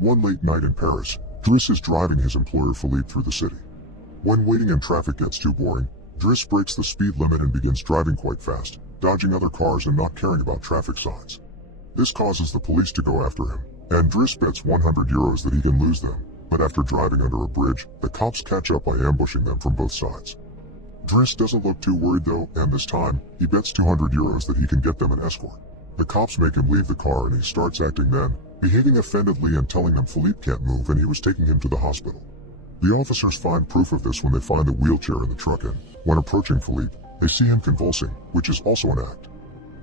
One late night in Paris, Driss is driving his employer Philippe through the city. When waiting in traffic gets too boring, Driss breaks the speed limit and begins driving quite fast, dodging other cars and not caring about traffic signs. This causes the police to go after him, and Driss bets €100 that he can lose them, but after driving under a bridge, the cops catch up by ambushing them from both sides. Driss doesn't look too worried though, and this time, he bets €200 that he can get them an escort. The cops make him leave the car and he starts acting then, behaving offendedly and telling them Philippe can't move and he was taking him to the hospital. The officers find proof of this when they find a wheelchair in the truck and, when approaching Philippe, they see him convulsing, which is also an act.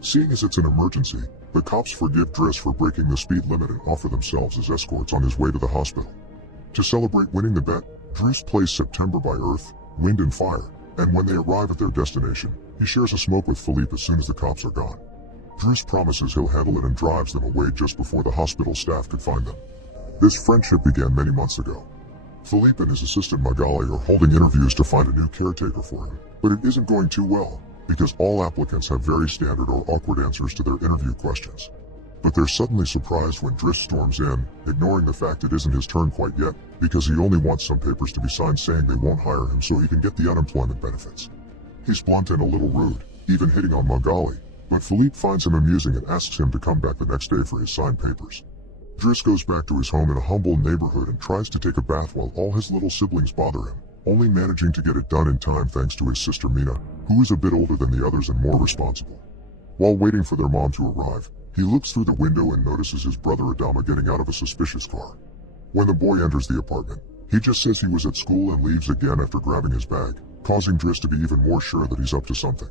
Seeing as it's an emergency, the cops forgive Driss for breaking the speed limit and offer themselves as escorts on his way to the hospital. To celebrate winning the bet, Driss plays September by Earth, Wind and Fire, and when they arrive at their destination, he shares a smoke with Philippe as soon as the cops are gone. Driss promises he'll handle it and drives them away just before the hospital staff could find them. This friendship began many months ago. Philippe and his assistant Magali are holding interviews to find a new caretaker for him, but it isn't going too well, because all applicants have very standard or awkward answers to their interview questions. But they're suddenly surprised when Driss storms in, ignoring the fact it isn't his turn quite yet, because he only wants some papers to be signed saying they won't hire him so he can get the unemployment benefits. He's blunt and a little rude, even hitting on Magali, but Philippe finds him amusing and asks him to come back the next day for his signed papers. Driss goes back to his home in a humble neighborhood and tries to take a bath while all his little siblings bother him, only managing to get it done in time thanks to his sister Mina, who is a bit older than the others and more responsible. While waiting for their mom to arrive, he looks through the window and notices his brother Adama getting out of a suspicious car. When the boy enters the apartment, he just says he was at school and leaves again after grabbing his bag, causing Driss to be even more sure that he's up to something.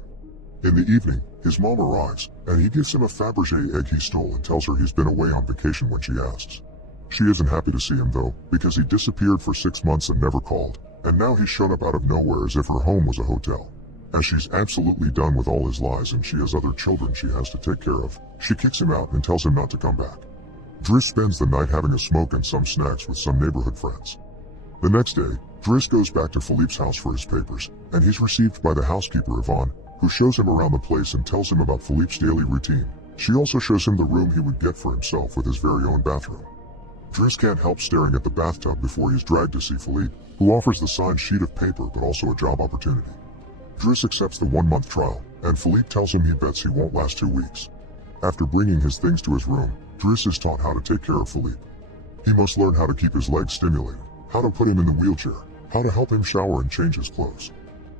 In the evening, his mom arrives, and he gives him a Fabergé egg he stole and tells her he's been away on vacation when she asks. She isn't happy to see him though, because he disappeared for 6 months and never called, and now he's shown up out of nowhere as if her home was a hotel. As she's absolutely done with all his lies and she has other children she has to take care of, she kicks him out and tells him not to come back. Driss spends the night having a smoke and some snacks with some neighborhood friends. The next day, Driss goes back to Philippe's house for his papers, and he's received by the housekeeper Yvonne, who shows him around the place and tells him about Philippe's daily routine. She also shows him the room he would get for himself with his very own bathroom. Driss can't help staring at the bathtub before he's dragged to see Philippe, who offers the signed sheet of paper but also a job opportunity. Driss accepts the 1-month trial, and Philippe tells him he bets he won't last 2 weeks. After bringing his things to his room, Driss is taught how to take care of Philippe. He must learn how to keep his legs stimulated, how to put him in the wheelchair, how to help him shower and change his clothes.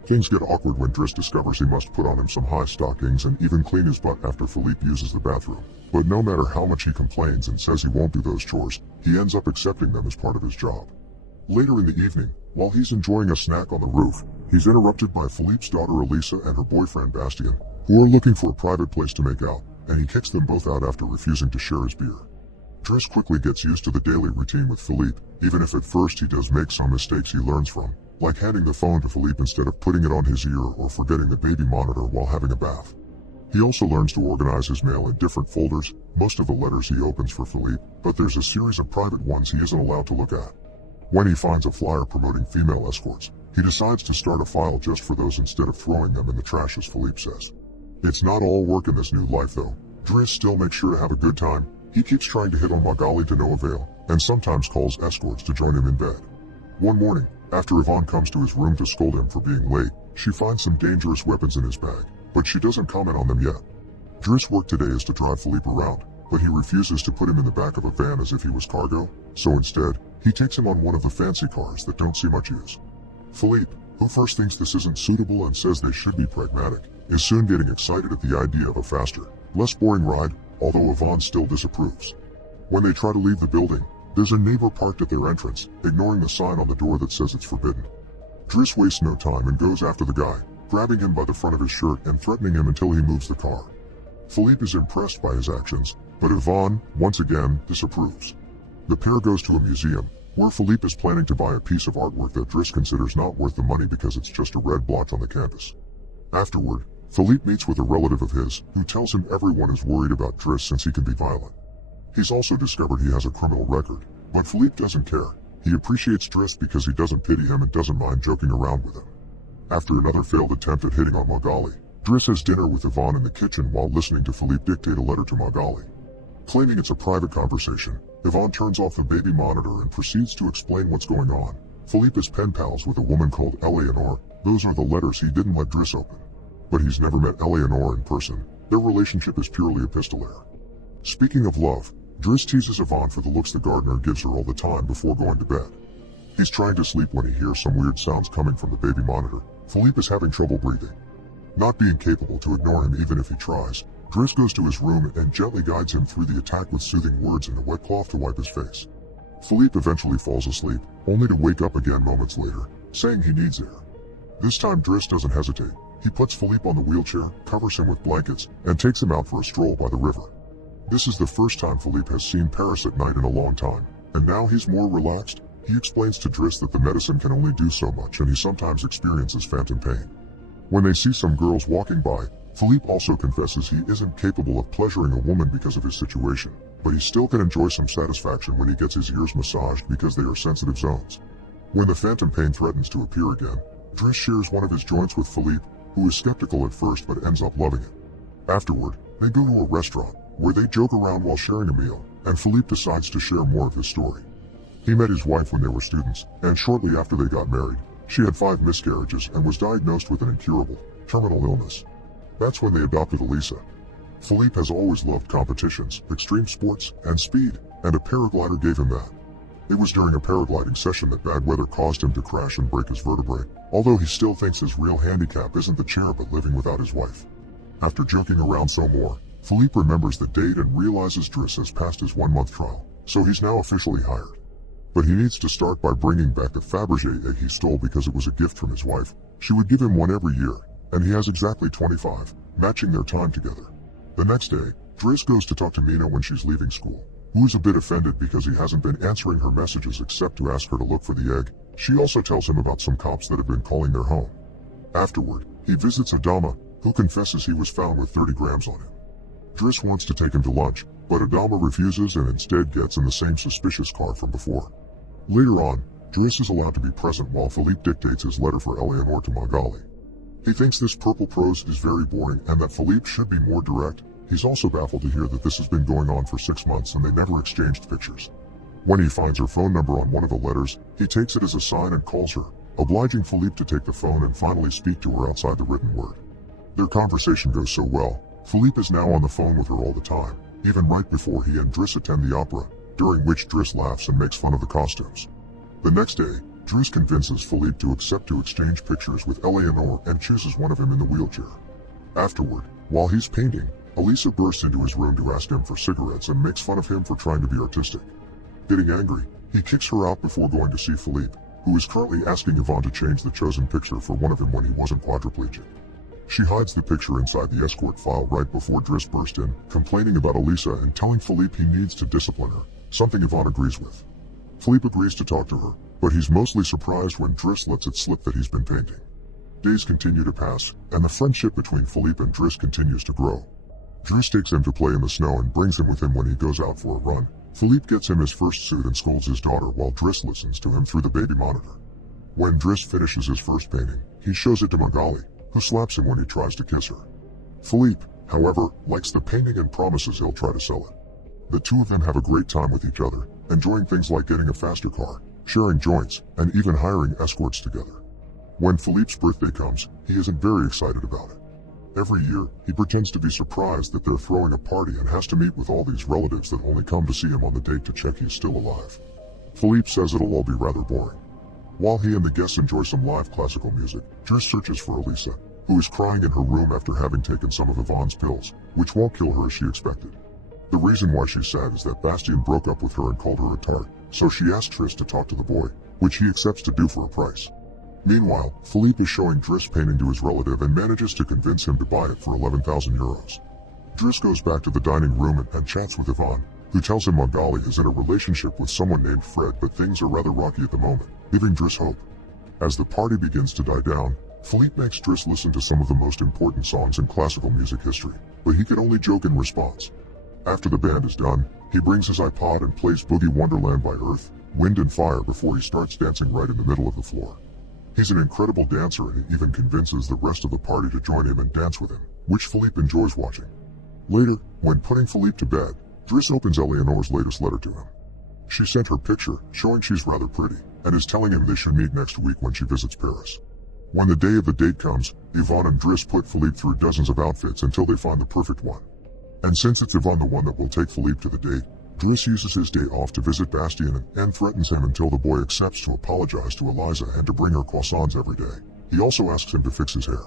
Things get awkward when Driss discovers he must put on him some high stockings and even clean his butt after Philippe uses the bathroom. But no matter how much he complains and says he won't do those chores, he ends up accepting them as part of his job. Later in the evening, while he's enjoying a snack on the roof, he's interrupted by Philippe's daughter Elisa and her boyfriend Bastien, who are looking for a private place to make out, and he kicks them both out after refusing to share his beer. Driss quickly gets used to the daily routine with Philippe, even if at first he does make some mistakes he learns from, like handing the phone to Philippe instead of putting it on his ear or forgetting the baby monitor while having a bath. He also learns to organize his mail in different folders, most of the letters he opens for Philippe, but there's a series of private ones he isn't allowed to look at. When he finds a flyer promoting female escorts, he decides to start a file just for those instead of throwing them in the trash as Philippe says. It's not all work in this new life though. Driss still makes sure to have a good time. He keeps trying to hit on Magali to no avail, and sometimes calls escorts to join him in bed. One morning, after Yvonne comes to his room to scold him for being late, she finds some dangerous weapons in his bag, but she doesn't comment on them yet. Driss' work today is to drive Philippe around, but he refuses to put him in the back of a van as if he was cargo, so instead, he takes him on one of the fancy cars that don't see much use. Philippe, who first thinks this isn't suitable and says they should be pragmatic, is soon getting excited at the idea of a faster, less boring ride, although Yvonne still disapproves. When they try to leave the building, there's a neighbor parked at their entrance, ignoring the sign on the door that says it's forbidden. Driss wastes no time and goes after the guy, grabbing him by the front of his shirt and threatening him until he moves the car. Philippe is impressed by his actions, but Yvonne, once again, disapproves. The pair goes to a museum, where Philippe is planning to buy a piece of artwork that Driss considers not worth the money because it's just a red blotch on the canvas. Afterward, Philippe meets with a relative of his, who tells him everyone is worried about Driss since he can be violent. He's also discovered he has a criminal record, but Philippe doesn't care. He appreciates Driss because he doesn't pity him and doesn't mind joking around with him. After another failed attempt at hitting on Magali, Driss has dinner with Yvonne in the kitchen while listening to Philippe dictate a letter to Magali. Claiming it's a private conversation, Yvonne turns off the baby monitor and proceeds to explain what's going on. Philippe is pen pals with a woman called Eleanor. Those are the letters he didn't let Driss open. But he's never met Eleanor in person. Their relationship is purely epistolary. Speaking of love, Driss teases Yvonne for the looks the gardener gives her all the time before going to bed. He's trying to sleep when he hears some weird sounds coming from the baby monitor. Philippe is having trouble breathing. Not being capable to ignore him even if he tries, Driss goes to his room and gently guides him through the attack with soothing words and a wet cloth to wipe his face. Philippe eventually falls asleep, only to wake up again moments later, saying he needs air. This time Driss doesn't hesitate. He puts Philippe on the wheelchair, covers him with blankets, and takes him out for a stroll by the river. This is the first time Philippe has seen Paris at night in a long time, and now he's more relaxed. He explains to Driss that the medicine can only do so much and he sometimes experiences phantom pain. When they see some girls walking by, Philippe also confesses he isn't capable of pleasuring a woman because of his situation, but he still can enjoy some satisfaction when he gets his ears massaged because they are sensitive zones. When the phantom pain threatens to appear again, Driss shares one of his joints with Philippe, who is skeptical at first but ends up loving it. Afterward, they go to a restaurant, where they joke around while sharing a meal, and Philippe decides to share more of his story. He met his wife when they were students, and shortly after they got married, she had 5 miscarriages and was diagnosed with an incurable, terminal illness. That's when they adopted Elisa. Philippe has always loved competitions, extreme sports, and speed, and a paraglider gave him that. It was during a paragliding session that bad weather caused him to crash and break his vertebrae, although he still thinks his real handicap isn't the chair but living without his wife. After joking around some more, Philippe remembers the date and realizes Driss has passed his 1-month trial, so he's now officially hired. But he needs to start by bringing back the Fabergé egg he stole because it was a gift from his wife. She would give him one every year, and he has exactly 25, matching their time together. The next day, Driss goes to talk to Mina when she's leaving school, who is a bit offended because he hasn't been answering her messages except to ask her to look for the egg. She also tells him about some cops that have been calling their home. Afterward, he visits Adama, who confesses he was found with 30 grams on him. Driss wants to take him to lunch, but Adama refuses and instead gets in the same suspicious car from before. Later on, Driss is allowed to be present while Philippe dictates his letter for Eleanor to Magali. He thinks this purple prose is very boring and that Philippe should be more direct. He's also baffled to hear that this has been going on for 6 months and they never exchanged pictures. When he finds her phone number on one of the letters, he takes it as a sign and calls her, obliging Philippe to take the phone and finally speak to her outside the written word. Their conversation goes so well, Philippe is now on the phone with her all the time, even right before he and Driss attend the opera, during which Driss laughs and makes fun of the costumes. The next day, Driss convinces Philippe to accept to exchange pictures with Eleanor and chooses one of him in the wheelchair. Afterward, while he's painting, Elisa bursts into his room to ask him for cigarettes and makes fun of him for trying to be artistic. Getting angry, he kicks her out before going to see Philippe, who is currently asking Yvonne to change the chosen picture for one of him when he wasn't quadriplegic. She hides the picture inside the escort file right before Driss burst in, complaining about Elisa and telling Philippe he needs to discipline her, something Yvonne agrees with. Philippe agrees to talk to her, but he's mostly surprised when Driss lets it slip that he's been painting. Days continue to pass, and the friendship between Philippe and Driss continues to grow. Driss takes him to play in the snow and brings him with him when he goes out for a run. Philippe gets him his first suit and scolds his daughter while Driss listens to him through the baby monitor. When Driss finishes his first painting, he shows it to Magali, who slaps him when he tries to kiss her. Philippe, however, likes the painting and promises he'll try to sell it. The two of them have a great time with each other, enjoying things like getting a faster car, sharing joints, and even hiring escorts together. When Philippe's birthday comes, he isn't very excited about it. Every year, he pretends to be surprised that they're throwing a party and has to meet with all these relatives that only come to see him on the date to check he's still alive. Philippe says it'll all be rather boring. While he and the guests enjoy some live classical music, Driss searches for Elisa, who is crying in her room after having taken some of Yvonne's pills, which won't kill her as she expected. The reason why she's sad is that Bastien broke up with her and called her a tart, so she asks Driss to talk to the boy, which he accepts to do for a price. Meanwhile, Philippe is showing Driss painting to his relative and manages to convince him to buy it for 11,000 euros. Driss goes back to the dining room and chats with Yvonne, who tells him Magali is in a relationship with someone named Fred, but things are rather rocky at the moment, giving Driss hope. As the party begins to die down, Philippe makes Driss listen to some of the most important songs in classical music history, but he can only joke in response. After the band is done, he brings his iPod and plays Boogie Wonderland by Earth, Wind and Fire before he starts dancing right in the middle of the floor. He's an incredible dancer and he even convinces the rest of the party to join him and dance with him, which Philippe enjoys watching. Later, when putting Philippe to bed, Driss opens Eleanor's latest letter to him. She sent her picture, showing she's rather pretty, and is telling him they should meet next week when she visits Paris. When the day of the date comes, Yvonne and Driss put Philippe through dozens of outfits until they find the perfect one. And since it's Yvonne the one that will take Philippe to the date, Driss uses his day off to visit Bastien and threatens him until the boy accepts to apologize to Eliza and to bring her croissants every day. He also asks him to fix his hair.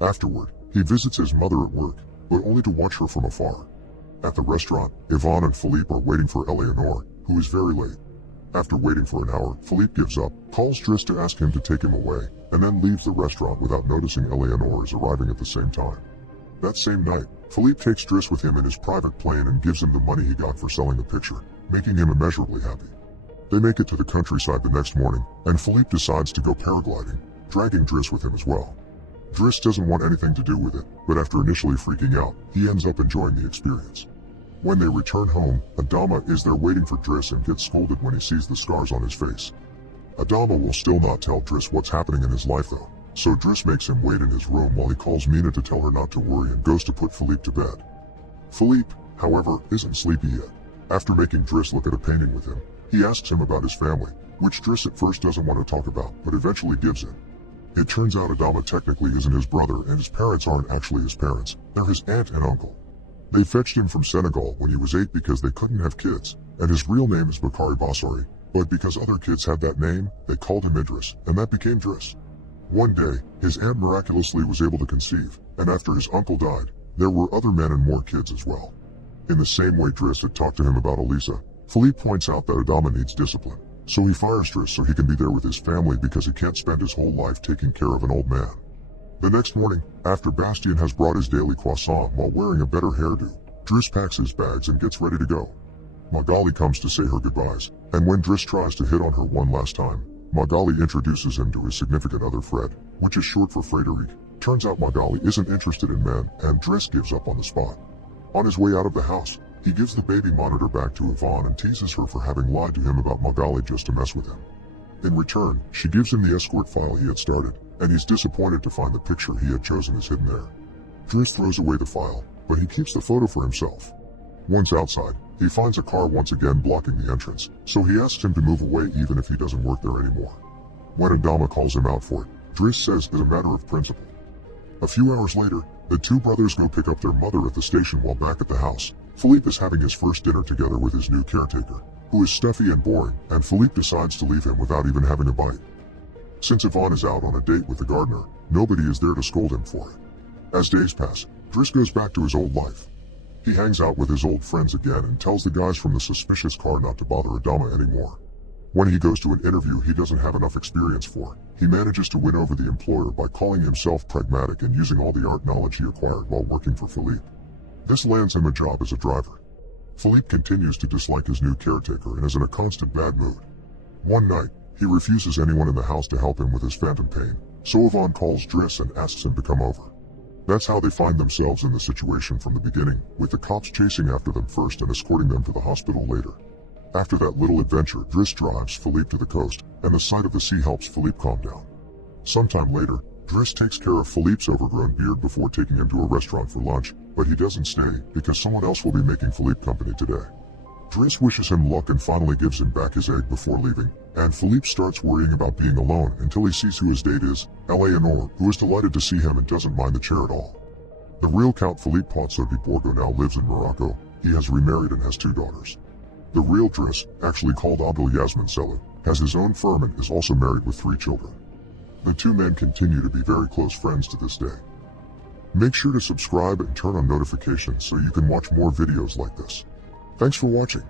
Afterward, he visits his mother at work, but only to watch her from afar. At the restaurant, Yvonne and Philippe are waiting for Eleanor, who is very late. After waiting for an hour, Philippe gives up, calls Driss to ask him to take him away, and then leaves the restaurant without noticing Eleanor is arriving at the same time. That same night, Philippe takes Driss with him in his private plane and gives him the money he got for selling the picture, making him immeasurably happy. They make it to the countryside the next morning, and Philippe decides to go paragliding, dragging Driss with him as well. Driss doesn't want anything to do with it, but after initially freaking out, he ends up enjoying the experience. When they return home, Adama is there waiting for Driss and gets scolded when he sees the scars on his face. Adama will still not tell Driss what's happening in his life though, so Driss makes him wait in his room while he calls Mina to tell her not to worry and goes to put Philippe to bed. Philippe, however, isn't sleepy yet. After making Driss look at a painting with him, he asks him about his family, which Driss at first doesn't want to talk about, but eventually gives in. It turns out Adama technically isn't his brother and his parents aren't actually his parents, they're his aunt and uncle. They fetched him from Senegal when he was 8 because they couldn't have kids, and his real name is Bakari Bassari, but because other kids had that name, they called him Idris, and that became Driss. One day, his aunt miraculously was able to conceive, and after his uncle died, there were other men and more kids as well. In the same way Driss had talked to him about Elisa, Philippe points out that Adama needs discipline, so he fires Driss so he can be there with his family because he can't spend his whole life taking care of an old man. The next morning, after Bastien has brought his daily croissant while wearing a better hairdo, Driss packs his bags and gets ready to go. Magali comes to say her goodbyes, and when Driss tries to hit on her one last time, Magali introduces him to his significant other Fred, which is short for Frederic. Turns out Magali isn't interested in men, and Driss gives up on the spot. On his way out of the house, he gives the baby monitor back to Yvonne and teases her for having lied to him about Magali just to mess with him. In return, she gives him the escort file he had started, and he's disappointed to find the picture he had chosen is hidden there. Driss throws away the file, but he keeps the photo for himself. Once outside, he finds a car once again blocking the entrance, so he asks him to move away even if he doesn't work there anymore. When Adama calls him out for it, Driss says it's a matter of principle. A few hours later, the two brothers go pick up their mother at the station while back at the house. Philippe is having his first dinner together with his new caretaker, who is stuffy and boring, and Philippe decides to leave him without even having a bite. Since Yvonne is out on a date with the gardener, nobody is there to scold him for it. As days pass, Driss goes back to his old life. He hangs out with his old friends again and tells the guys from the suspicious car not to bother Adama anymore. When he goes to an interview he doesn't have enough experience for, he manages to win over the employer by calling himself pragmatic and using all the art knowledge he acquired while working for Philippe. This lands him a job as a driver. Philippe continues to dislike his new caretaker and is in a constant bad mood. One night, he refuses anyone in the house to help him with his phantom pain, so Yvonne calls Driss and asks him to come over. That's how they find themselves in the situation from the beginning, with the cops chasing after them first and escorting them to the hospital later. After that little adventure, Driss drives Philippe to the coast, and the sight of the sea helps Philippe calm down. Sometime later, Driss takes care of Philippe's overgrown beard before taking him to a restaurant for lunch, but he doesn't stay because someone else will be making Philippe company today. Driss wishes him luck and finally gives him back his egg before leaving, and Philippe starts worrying about being alone until he sees who his date is, Eleanor, who is delighted to see him and doesn't mind the chair at all. The real Count Philippe Pozzo di Borgo now lives in Morocco. He has remarried and has 2 daughters. The real Driss, actually called Abdel Yasmin Selou, has his own firm and is also married with 3 children. The 2 men continue to be very close friends to this day. Make sure to subscribe and turn on notifications so you can watch more videos like this. Thanks for watching.